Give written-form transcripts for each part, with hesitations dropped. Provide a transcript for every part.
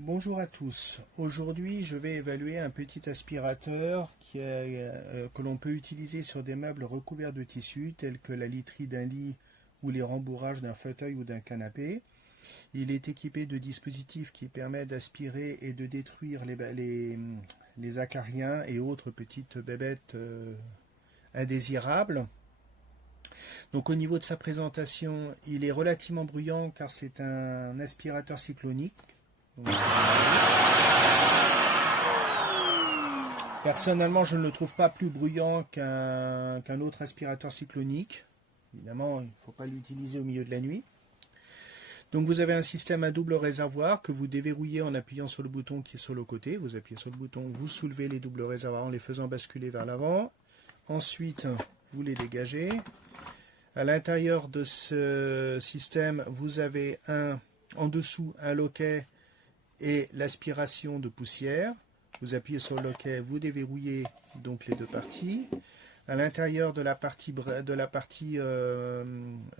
Bonjour à tous. Aujourd'hui, je vais évaluer un petit aspirateur que l'on peut utiliser sur des meubles recouverts de tissu tels que la literie d'un lit ou les rembourrages d'un fauteuil ou d'un canapé. Il est équipé de dispositifs qui permettent d'aspirer et de détruire les acariens et autres petites bébêtes indésirables. Donc au niveau de sa présentation, il est relativement bruyant car c'est un aspirateur cyclonique. Donc, personnellement, je ne le trouve pas plus bruyant qu'un autre aspirateur cyclonique. Évidemment, il ne faut pas l'utiliser au milieu de la nuit. Donc vous avez un système à double réservoir que vous déverrouillez en appuyant sur le bouton qui est sur le côté. Vous appuyez sur le bouton, vous soulevez les doubles réservoirs en les faisant basculer vers l'avant. Ensuite, vous les dégagez. À l'intérieur de ce système, vous avez en dessous un loquet et l'aspiration de poussière. Vous appuyez sur le loquet, vous déverrouillez donc les deux parties. À l'intérieur de la partie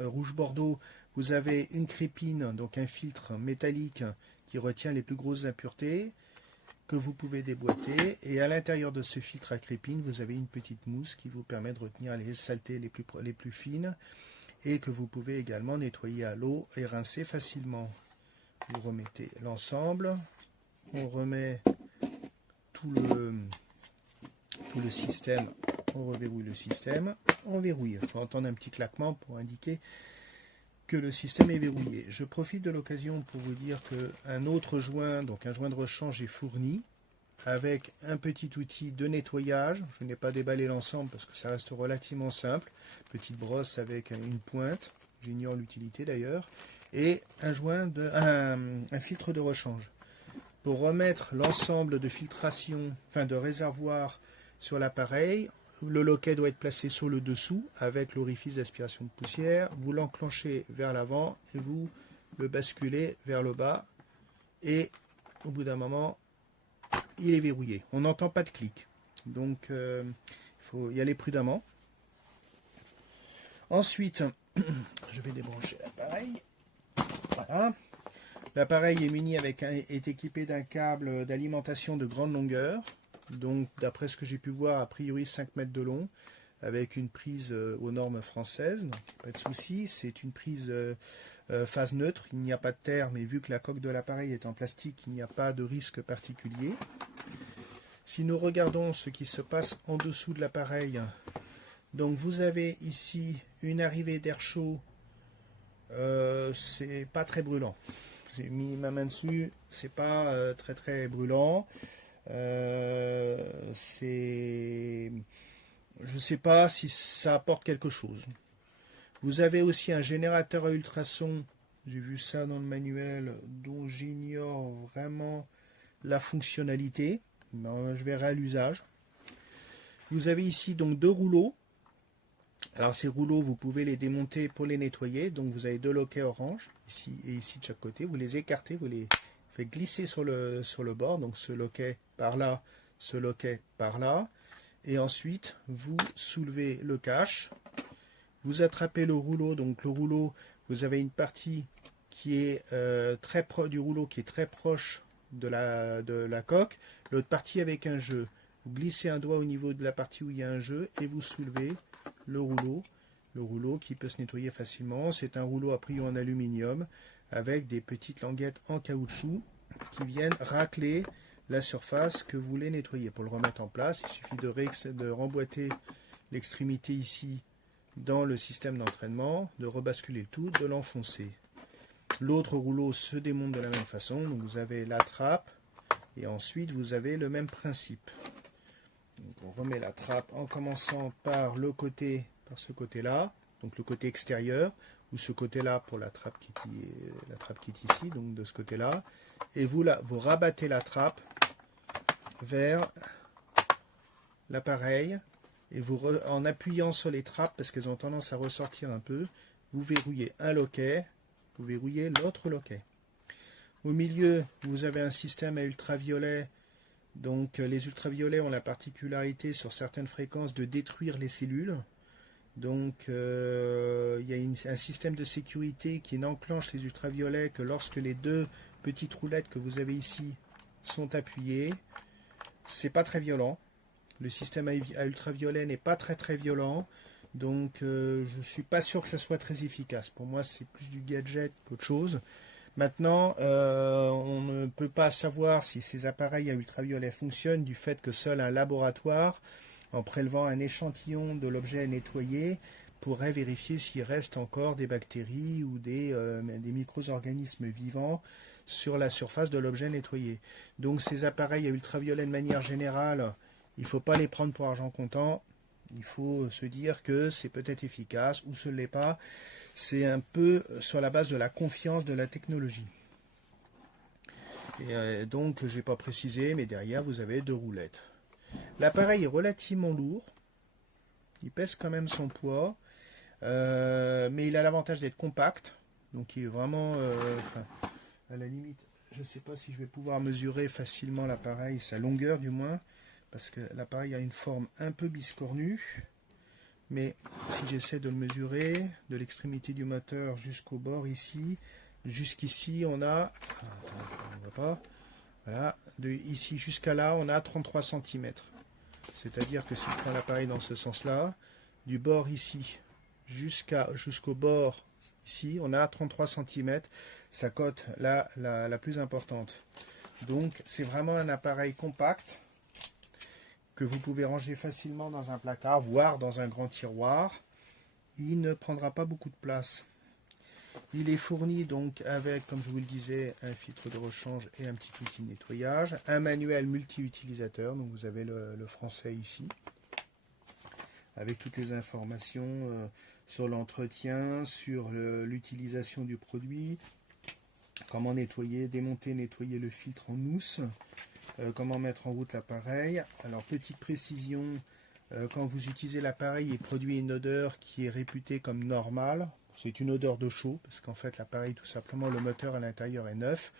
rouge bordeaux, vous avez une crépine, donc un filtre métallique qui retient les plus grosses impuretés que vous pouvez déboîter. Et à l'intérieur de ce filtre à crépine, vous avez une petite mousse qui vous permet de retenir les saletés les plus fines et que vous pouvez également nettoyer à l'eau et rincer facilement. Vous remettez l'ensemble, on remet tout le système, on reverrouille le système, on verrouille. Il faut entendre un petit claquement pour indiquer que le système est verrouillé. Je profite de l'occasion pour vous dire qu'un autre joint, donc un joint de rechange est fourni avec un petit outil de nettoyage. Je n'ai pas déballé l'ensemble parce que ça reste relativement simple. Petite brosse avec une pointe, j'ignore l'utilité d'ailleurs, et un filtre de rechange. Pour remettre l'ensemble de filtration, de réservoir sur l'appareil, le loquet doit être placé sur le dessous avec l'orifice d'aspiration de poussière. Vous l'enclenchez vers l'avant et vous le basculez vers le bas. Et au bout d'un moment, il est verrouillé. On n'entend pas de clic. Donc, il faut y aller prudemment. Ensuite, je vais débrancher l'appareil. Voilà. L'appareil est équipé d'un câble d'alimentation de grande longueur. Donc, d'après ce que j'ai pu voir, a priori 5 mètres de long, avec une prise aux normes françaises. Donc, pas de souci. C'est une prise phase neutre. Il n'y a pas de terre, mais vu que la coque de l'appareil est en plastique, il n'y a pas de risque particulier. Si nous regardons ce qui se passe en dessous de l'appareil, donc vous avez ici une arrivée d'air chaud. C'est pas très brûlant. J'ai mis ma main dessus, c'est pas très brûlant. Je sais pas si ça apporte quelque chose. Vous avez aussi un générateur à ultrasons. J'ai vu ça dans le manuel, dont j'ignore vraiment la fonctionnalité. Je verrai à l'usage. Vous avez ici donc deux rouleaux. Alors ces rouleaux, vous pouvez les démonter pour les nettoyer. Donc vous avez deux loquets orange, ici et ici de chaque côté. Vous les écartez, vous les faites glisser sur le bord. Donc ce loquet par là, ce loquet par là. Et ensuite, vous soulevez le cache. Vous attrapez le rouleau. Donc le rouleau, vous avez une partie qui est très proche du rouleau, qui est très proche de la coque. L'autre partie avec un jeu. Vous glissez un doigt au niveau de la partie où il y a un jeu et vous soulevez le rouleau qui peut se nettoyer facilement. C'est un rouleau a priori en aluminium avec des petites languettes en caoutchouc qui viennent racler la surface que vous voulez nettoyer. Pour le remettre en place, il suffit de remboîter l'extrémité ici dans le système d'entraînement, de rebasculer le tout, de l'enfoncer. L'autre rouleau se démonte de la même façon. Donc vous avez la trappe et ensuite vous avez le même principe. Donc on remet la trappe en commençant par ce côté-là, donc le côté extérieur, ou ce côté-là pour la trappe qui est ici, donc de ce côté-là. Et vous rabattez la trappe vers l'appareil, et en appuyant sur les trappes, parce qu'elles ont tendance à ressortir un peu, vous verrouillez un loquet, vous verrouillez l'autre loquet. Au milieu, vous avez un système à ultraviolets. Donc les ultraviolets ont la particularité sur certaines fréquences de détruire les cellules. Donc il y a un système de sécurité qui n'enclenche les ultraviolets que lorsque les deux petites roulettes que vous avez ici sont appuyées. C'est pas très violent. Le système à ultraviolet n'est pas très violent. Donc je suis pas sûr que ça soit très efficace. Pour moi c'est plus du gadget qu'autre chose. Maintenant, on ne peut pas savoir si ces appareils à ultraviolet fonctionnent du fait que seul un laboratoire, en prélevant un échantillon de l'objet nettoyé, pourrait vérifier s'il reste encore des bactéries ou des micro-organismes vivants sur la surface de l'objet nettoyé. Donc ces appareils à ultraviolet de manière générale, il ne faut pas les prendre pour argent comptant. Il faut se dire que c'est peut-être efficace ou ce ne l'est pas. C'est un peu sur la base de la confiance de la technologie. Et donc, je n'ai pas précisé, mais derrière, vous avez deux roulettes. L'appareil est relativement lourd. Il pèse quand même son poids. Mais il a l'avantage d'être compact. Donc, il est vraiment... à la limite, je ne sais pas si je vais pouvoir mesurer facilement l'appareil, sa longueur du moins. Parce que l'appareil a une forme un peu biscornue. Mais si j'essaie de le mesurer, de l'extrémité du moteur jusqu'au bord ici, jusqu'ici on a, on voit pas, voilà, de ici jusqu'à là on a 33 cm. C'est-à-dire que si je prends l'appareil dans ce sens-là, du bord ici jusqu'au bord ici, on a 33 cm, sa cote là la plus importante. Donc c'est vraiment un appareil compact que vous pouvez ranger facilement dans un placard, voire dans un grand tiroir. Il ne prendra pas beaucoup de place. Il est fourni donc avec, comme je vous le disais, un filtre de rechange et un petit outil de nettoyage, un manuel multi-utilisateur, donc vous avez le français ici, avec toutes les informations sur l'entretien, sur l'utilisation du produit, comment nettoyer, démonter, nettoyer le filtre en mousse, comment mettre en route l'appareil. Alors petite précision, quand vous utilisez l'appareil, il produit une odeur qui est réputée comme normale. C'est une odeur de chaud, parce qu'en fait l'appareil, tout simplement, le moteur à l'intérieur est neuf.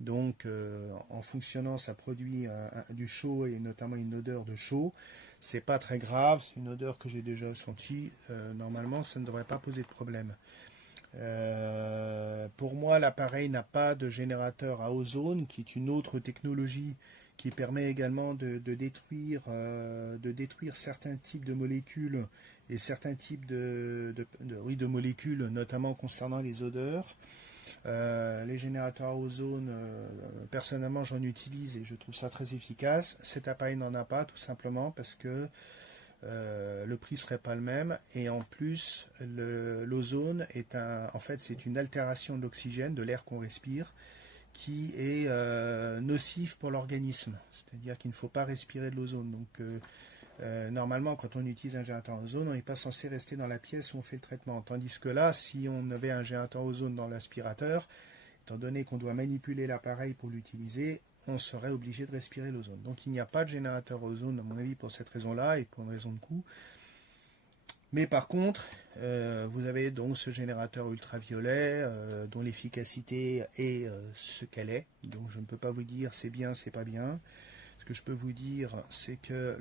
Donc en fonctionnant, ça produit du chaud et notamment une odeur de chaud. C'est pas très grave, c'est une odeur que j'ai déjà sentie. Normalement, ça ne devrait pas poser de problème. Pour moi, l'appareil n'a pas de générateur à ozone, qui est une autre technologie qui permet également de détruire certains types de molécules et certains types de molécules, notamment concernant les odeurs. Les générateurs à ozone, personnellement, j'en utilise et je trouve ça très efficace. Cet appareil n'en a pas, tout simplement parce que le prix serait pas le même, et en plus l'ozone est en fait c'est une altération de l'oxygène, de l'air qu'on respire, qui est nocif pour l'organisme, c'est-à-dire qu'il ne faut pas respirer de l'ozone. Donc normalement, quand on utilise un générateur ozone, on n'est pas censé rester dans la pièce où on fait le traitement, tandis que là, si on avait un générateur ozone dans l'aspirateur, étant donné qu'on doit manipuler l'appareil pour l'utiliser, on serait obligé de respirer l'ozone. Donc il n'y a pas de générateur ozone, à mon avis, pour cette raison-là et pour une raison de coût. Mais par contre, vous avez donc ce générateur ultraviolet dont l'efficacité est ce qu'elle est. Donc je ne peux pas vous dire c'est bien, c'est pas bien. Ce que je peux vous dire, c'est que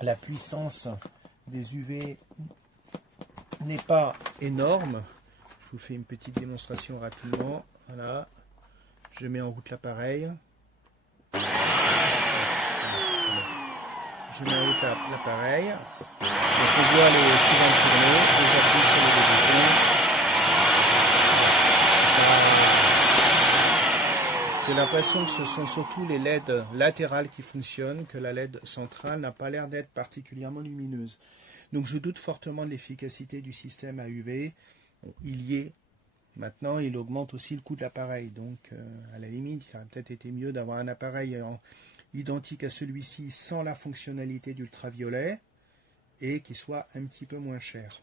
la puissance des UV n'est pas énorme. Je vous fais une petite démonstration rapidement. Voilà. Je mets en route l'appareil. Je mets en route l'appareil. Donc on voit les suivants tourner. J'appuie sur les deux boutons. J'ai l'impression que ce sont surtout les LED latérales qui fonctionnent, que la LED centrale n'a pas l'air d'être particulièrement lumineuse. Donc je doute fortement de l'efficacité du système à UV. Bon, il y est. Maintenant, il augmente aussi le coût de l'appareil. Donc, à la limite, il aurait peut-être été mieux d'avoir un appareil identique à celui-ci sans la fonctionnalité d'ultraviolet et qui soit un petit peu moins cher.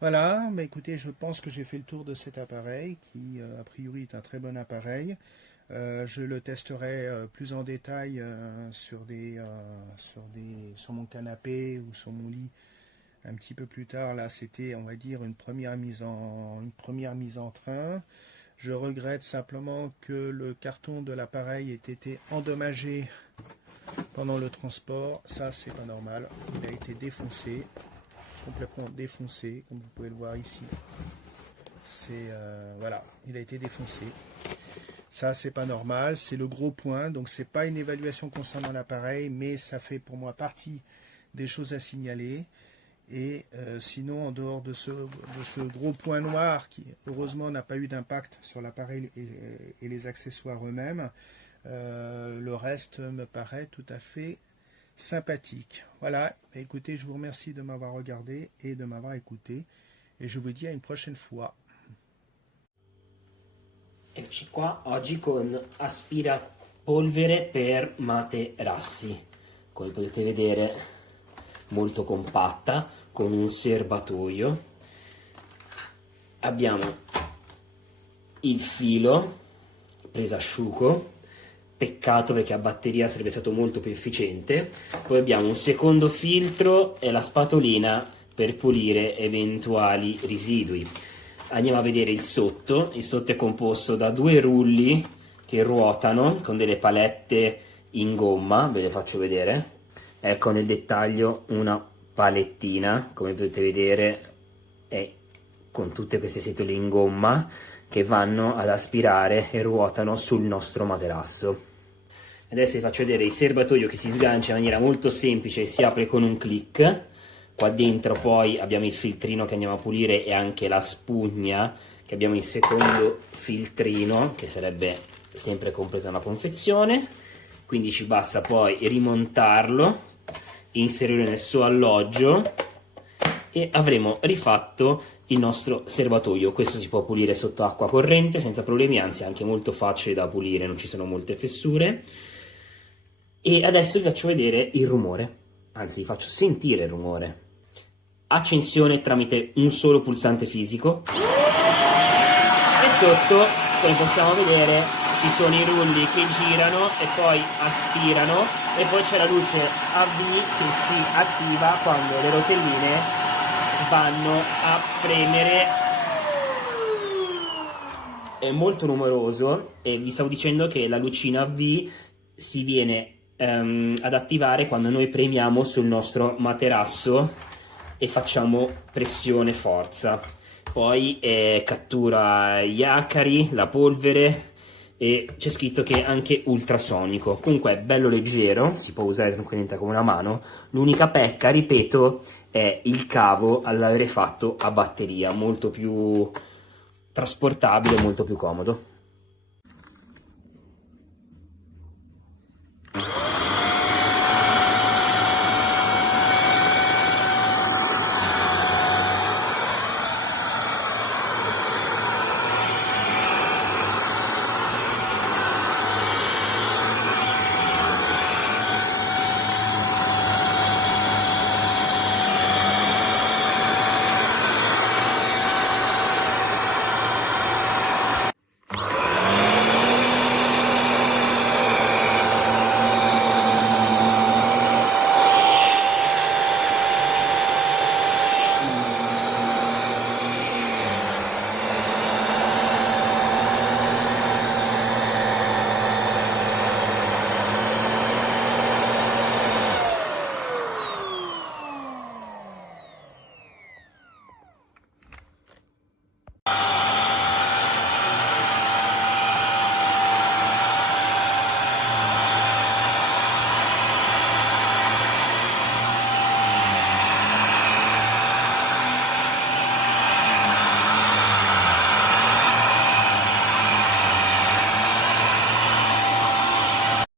Voilà, mais écoutez, je pense que j'ai fait le tour de cet appareil qui, a priori, est un très bon appareil. Je le testerai plus en détail sur mon canapé ou sur mon lit un petit peu plus tard. Là, c'était, on va dire, une première mise en train. Je regrette simplement que le carton de l'appareil ait été endommagé pendant le transport. Ça, c'est pas normal. Il a été défoncé. complètement défoncé, comme vous pouvez le voir ici. C'est voilà, il a été défoncé. Ça, c'est pas normal, c'est le gros point. Donc, c'est pas une évaluation concernant l'appareil, mais ça fait pour moi partie des choses à signaler. Et sinon, en dehors de ce gros point noir qui, heureusement, n'a pas eu d'impact sur l'appareil et les accessoires eux-mêmes, le reste me paraît tout à fait sympathique. Voilà, écoutez, je vous remercie de m'avoir regardé et de m'avoir écouté. Et je vous dis à une prochaine fois. Eccoci qua, oggi con aspirapolvere per materassi. Come potete vedere, molto compatta, con un serbatoio. Abbiamo il filo presasciugo, peccato perché a batteria sarebbe stato molto più efficiente. Poi abbiamo un secondo filtro e la spatolina per pulire eventuali residui. Andiamo a vedere il sotto è composto da 2 rulli che ruotano con delle palette in gomma, ve le faccio vedere. Ecco nel dettaglio una palettina, come potete vedere, è con tutte queste setole in gomma che vanno ad aspirare e ruotano sul nostro materasso. Adesso vi faccio vedere il serbatoio che si sgancia in maniera molto semplice e si apre con un click. Qua dentro poi abbiamo il filtrino che andiamo a pulire e anche la spugna, che abbiamo il secondo filtrino, che sarebbe sempre compresa una confezione. Quindi ci basta poi rimontarlo, inserirlo nel suo alloggio e avremo rifatto il nostro serbatoio. Questo si può pulire sotto acqua corrente senza problemi, anzi è anche molto facile da pulire, non ci sono molte fessure. E adesso vi faccio vedere il rumore, anzi vi faccio sentire il rumore. Accensione tramite un solo pulsante fisico e sotto, come possiamo vedere, ci sono i rulli che girano e poi aspirano e poi c'è la luce a V che si attiva quando le rotelline vanno a premere. È molto rumoroso e vi stavo dicendo che la lucina V si viene ad attivare quando noi premiamo sul nostro materasso e facciamo pressione forza. Poi cattura gli acari, la polvere e c'è scritto che è anche ultrasonico. Comunque è bello leggero, si può usare tranquillamente con una mano. L'unica pecca, ripeto, è il cavo all'avere fatto a batteria, molto più trasportabile, molto più comodo.